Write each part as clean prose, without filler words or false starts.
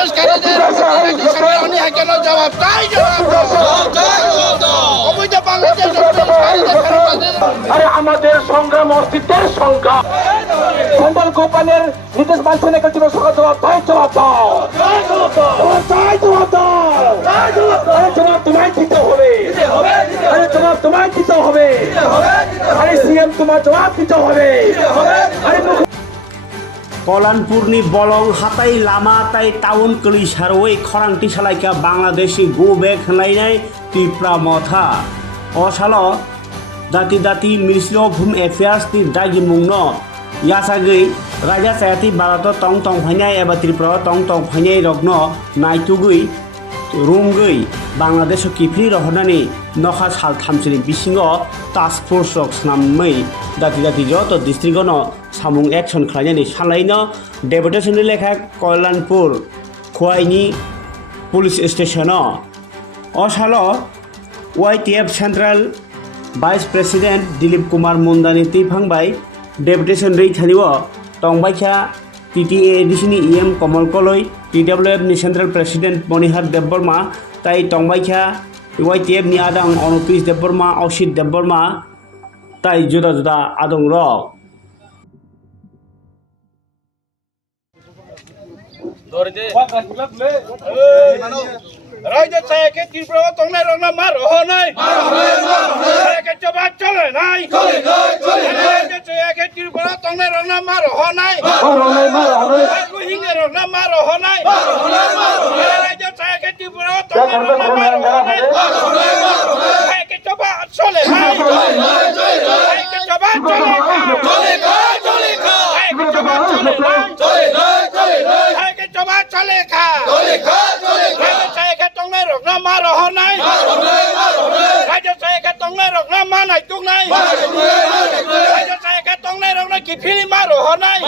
অনুপ্রবেশকারীদের অনেক কেন জবাব চাই অবৈধ বাংলাদেশ আরে আমাদের সংগ্রাম অস্তিত্বের সংগ্রাম মন্ডল কোম্পানির নির্দেশ মানছে না কেন জবাব দাও জবাব তোমায় দিতে হবে আরে জবাব তোমায় দিতে হবে আরে সিএম তোমার জবাব দিতে হবে আরে Kalyanpurni bolong Hathai lama tai tahun Kwlwisarwi khorang tisalaika Bangladeshi go back halainai Tipra Motha osalo dati Ministry of Home Affairs ti dagi mungno yasagui raja sayati barato tong phainai eba Tripura tong phainai rokno naitugui rungui Bangladesh kifri rohnani nokha sal thamsini bisingo task force rok snammai dati joto district no samung action khlainani salaino Deputation ni lekha Kalyanpur Khwaini police station osalo YTF Central Vice President DILIP KUMAR MUNDANI TWIPHANGBAI Deputation Rwikha tongbaikha TTA disini EM Komal Koloi TWF ni Central President Monihar Deborma tai tongbaikha YTF ni adang Onopis Deborma Ausit Deborma tai juda adong rok রাজ্য থেকে ত্রিপুরা তংনে রংনা মার হনাই থেকে জবা চলে নাই রাজ্য থেকে ত্রিপুরা তংনে রংনা মার হনাই রোহিঙ্গা রংনা মার হনাই রাজ্য থেকে ত্রিপুরা তংনে রংনা মার হনাই থেকে জবা চলে নাই থেকে জবা চলে থেকে জবা চলে নাই থেকে জবা চলে খা ma roh nai raja saya ke tong nai rok na ma nai tung nai raja saya ke tong nai rok na ki phili ma roh nai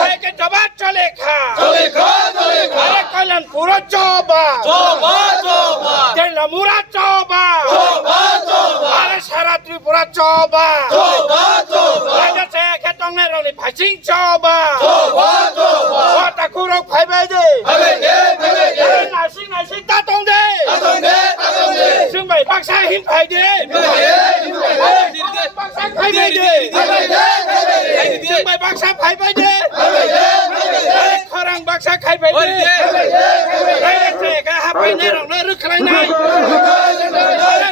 saya ke joba chole kha are Kalyanpur joba Telamura joba are sara Tripura joba raja saya ke tong nai rok ni phasing joba ta kurok phai bai de nasi ta tong de sung bai bak sa him phai de bak sa phai bai de sung bai bak sa phai bai de khorang bak sa khai bai de raja se ka ha pai ne rong ne ruk khlai nai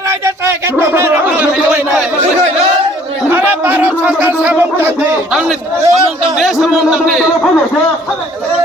raja se ka tong ne rong ne khlai nai ara baro sarkar samong tang de samong tang de